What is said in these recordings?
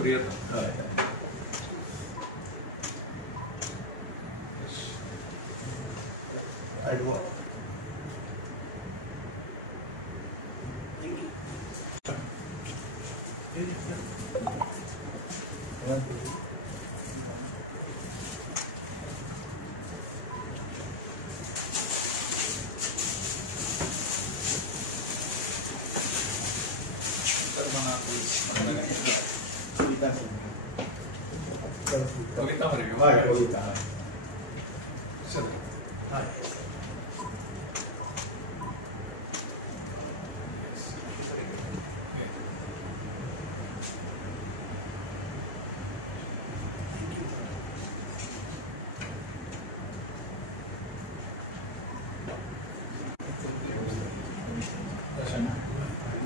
करूयात.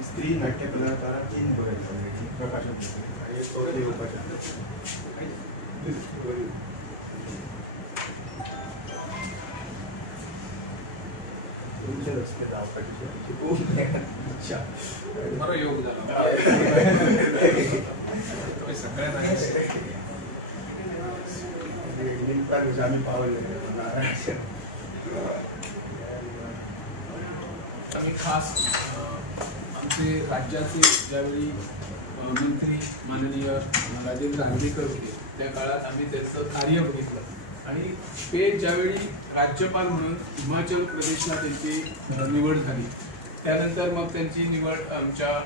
स्त्री नाट्य कलाकारा 3 प्रकाशन बरं योग झाला सगळ्यांना आम्ही पावले आम्ही खास आमचे राज्याचे ज्यावेळी मंत्री माननीय राजेंद्र आंबेकर होते त्या काळात आम्ही त्याचं कार्य बघितलं आणि ते ज्यावेळी राज्यपाल म्हणून हिमाचल प्रदेशला त्यांची निवड झाली त्यानंतर मग त्यांची निवड आमच्या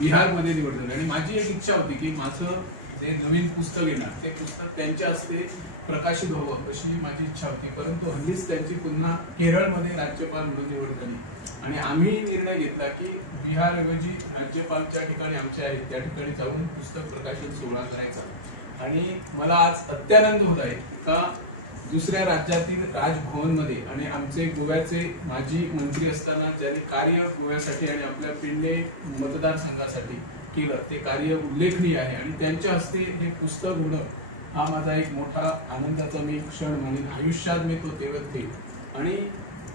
बिहारमध्ये निवड झाली आणि माझी एक इच्छा होती की माझं जे नवीन पुस्तक येणार ते पुस्तक त्यांच्या हस्ते प्रकाशित व्हावं अशी माझी इच्छा होती. परंतु हल्लीच त्यांची पुन्हा केरळमध्ये राज्यपाल म्हणून निवड झाली आणि आम्ही निर्णय घेतला की बिहारऐवजी राज्यपालच्या ठिकाणी आमचे आहेत त्या ठिकाणी जाऊन पुस्तक प्रकाशन सोहळा करायचा आणि मला आज अत्यानंद होत आहे का दुसऱ्या राज्यातील राजभवनमध्ये आणि आमचे गोव्याचे माजी मंत्री असताना ज्यांनी कार्य गोव्यासाठी आणि आपल्या पिंडे मतदारसंघासाठी केलं ते कार्य उल्लेखनीय आहे आणि त्यांच्या हस्ते हे पुस्तक होणं हा माझा एक मोठा आनंदाचा मी क्षण म्हणेन. आयुष्यात मी तो तेवत घेईन आणि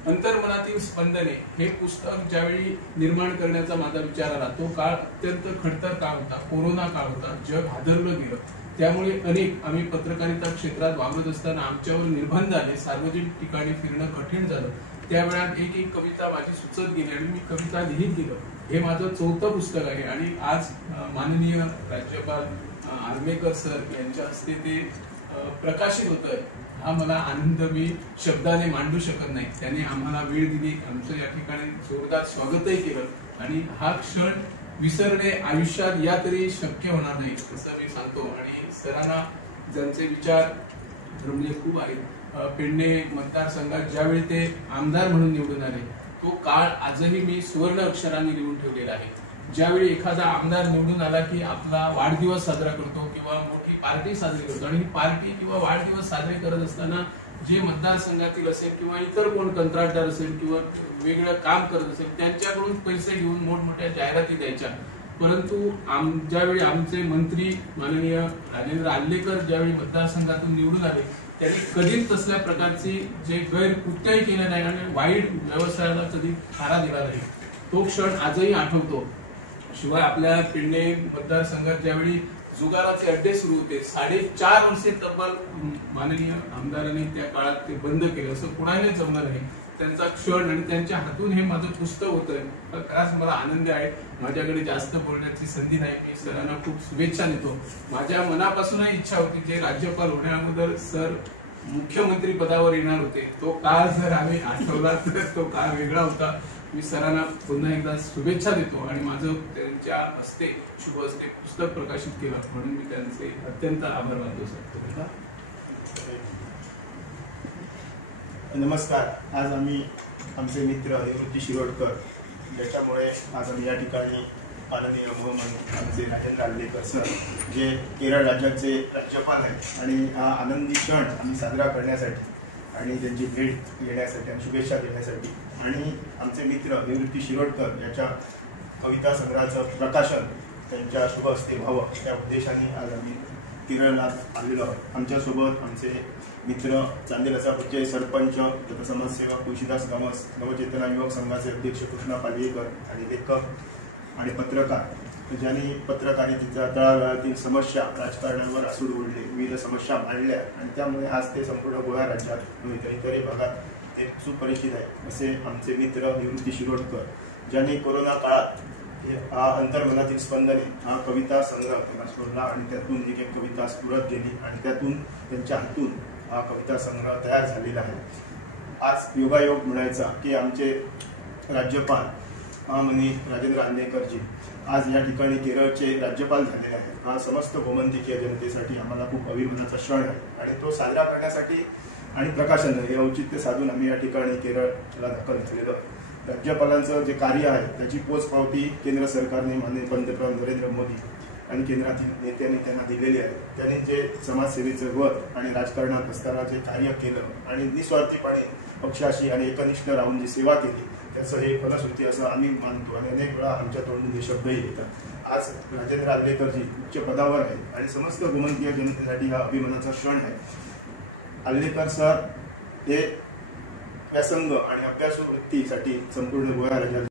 अंतर्मनातील स्पंदने हे पुस्तक ज्यावेळी निर्माण करण्याचा माझा विचार आला तो काळ अत्यंत खडतर काळ होता, कोरोना काळ होता, जग हादरलं गेलं. त्यामुळे अनेक आम्ही पत्रकारिता क्षेत्रात वावरत असताना आमच्यावर निर्बंध आले, सार्वजनिक ठिकाणी फिरणं कठीण झालं. त्यावेळात एक एक कविता माझी सुचत गेली आणि मी कविता लिहित गेलो. हे माझं 4थं पुस्तक आहे आणि आज माननीय राज्यपाल आर्मेकर सर यांच्या हस्ते ते प्रकाशित होतंय. हा मला आनंद मी शब्दाने मांडू शकत नाही. त्यांनी आम्हाला वेळ दिली, आमचं या ठिकाणी जोरदार स्वागतही केलं आणि हा क्षण विसरणे आयुष्यात या तरी शक्य होणार नाही असं मी सांगतो. आणि सरांना ज्यांचे विचार रमले खूप आहेत, पेडणे मतदारसंघात ज्यावेळी ते आमदार म्हणून निवडून आले तो काळ आजही मी सुवर्ण अक्षरांनी लिहून ठेवलेला आहे. ज्यावेळी एखादा आमदार निवडून आला की आपला वाढदिवस साजरा करतो किंवा मोठी पार्टी साजरी करतो आणि ही पार्टी किंवा वाढदिवस साजरे करत असताना जे मतदारसंघातील असेल किंवा इतर कोण कंत्राटदार असेल किंवा वेगळं काम करत असेल त्यांच्याकडून पैसे घेऊन मोठमोठ्या जाहिराती द्यायच्या. परंतु ज्यावेळी आमचे मंत्री माननीय राजेंद्र आल्लेकर ज्यावेळी मतदारसंघातून निवडून आले त्यांनी कधीच तसल्या प्रकारची जे गैरकृत्यही केले नाही आणि वाईट व्यवसायाला कधी थारा दिला नाही. तो क्षण आजही आठवतो. शिवाय आपल्या पेडणे मतदारसंघात ज्यावेळी जुगाराचे अड्डे सुरू होते 4.5 वर्षे तब्बल माननीय आमदारांनी त्या काळात ते बंद केलं. असं कुणाने जमलं नाही. त्यांचा क्षण आणि त्यांच्या हातून हे माझं पुस्तक होतं. खरंच मला आनंद आहे. माझ्याकडे जास्त बोलण्याची संधी नाही. मी सरांना खूप शुभेच्छा देतो. माझ्या मनापासूनही इच्छा होती जे राज्यपाल होण्याअगोदर सर मुख्यमंत्री पदावर येणार होते तो काळ जर आम्ही आठवला तर तो काळ वेगळा होता. मी सरांना पुन्हा एकदा शुभेच्छा देतो आणि माझं त्यांच्या हस्ते शुभ हस्ते पुस्तक प्रकाशित केलं म्हणून मी त्यांचे अत्यंत आभार मानतो सर. नमस्कार. आज आम्ही आमचे मित्र निवृत्ती शिरोडकर ज्याच्यामुळे आज आम्ही या ठिकाणी माननीय आमचे राजेंद्र आल्लेकर सर जे केरळ राज्याचे राज्यपाल आहेत आणि हा आनंदी क्षण आम्ही साजरा करण्यासाठी आणि त्यांची भेट घेण्यासाठी आणि शुभेच्छा देण्यासाठी आणि आमचे मित्र निवृत्ती शिरोडकर याच्या कविता संग्रहाचं प्रकाशन त्यांच्या शुभ हस्ते व्हावं या उद्देशाने आज आम्ही केरळला आलेलो आहोत. आमच्यासोबत आमचे मित्र चांदेल असापूरचे सरपंच तथा समाजसेवक तुळशीदास गमस, नवचेतना युवक संघाचे अध्यक्ष कृष्णा पालवेकर आणि लेखक आणि पत्रकार ज्यांनी पत्रकारितेच्या तळागाळातील समस्या राजकारणावर आसूड ओढले, विविध समस्या मांडल्या आणि त्यामुळे आज ते संपूर्ण गोवा राज्यात इतरही भागात ते सुपरिचित आहे असे आमचे मित्र निवृत्ती शिरोडकर, ज्यांनी कोरोना काळात हा अंतर्मनातील स्पंदने हा कविता संग्रह प्रकाश सोडला आणि त्यातून एक एक कविता स्फुरत गेली आणि त्यातून त्यांच्या हातून हा कविता संग्रह तयार झालेला आहे. आज योगायोग म्हणायचा की आमचे राज्यपाल महामनी राजेंद्र आंदेकरजी आज या ठिकाणी केरळचे राज्यपाल झालेले आहेत. हा समस्त गोमंतकीय जनतेसाठी आम्हाला खूप अभिमानाचा क्षण आहे आणि तो साजरा करण्यासाठी आणि प्रकाशन हे औचित्य साधून आम्ही या ठिकाणी केरळला दाखल झालेलो. राज्यपालांचं जे कार्य आहे त्याची पोचपावती केंद्र सरकारने माननीय पंतप्रधान नरेंद्र मोदी आणि केंद्रातील नेत्यांनी त्यांना दिलेली आहे. त्यांनी जे समाजसेवेचं व्रत आणि राजकारणात असताना जे कार्य केलं आणि निस्वार्थीपणे पक्षाशी आणि एकनिष्ठ राहून जी सेवा केली त्याचं हे फलश्रुती असं आम्ही मानतो आणि अनेक वेळा आमच्या तोंडून हे शब्दही येतात. आज राजेंद्र आंदेकरजी उच्च पदावर आहेत आणि समस्त गोमंतकीय जनतेसाठी हा अभिमानाचा क्षण आहे. आंदेकर सर हे व्यासंग आणि अभ्यासू वृत्तीसाठी संपूर्ण गोवा राज्यात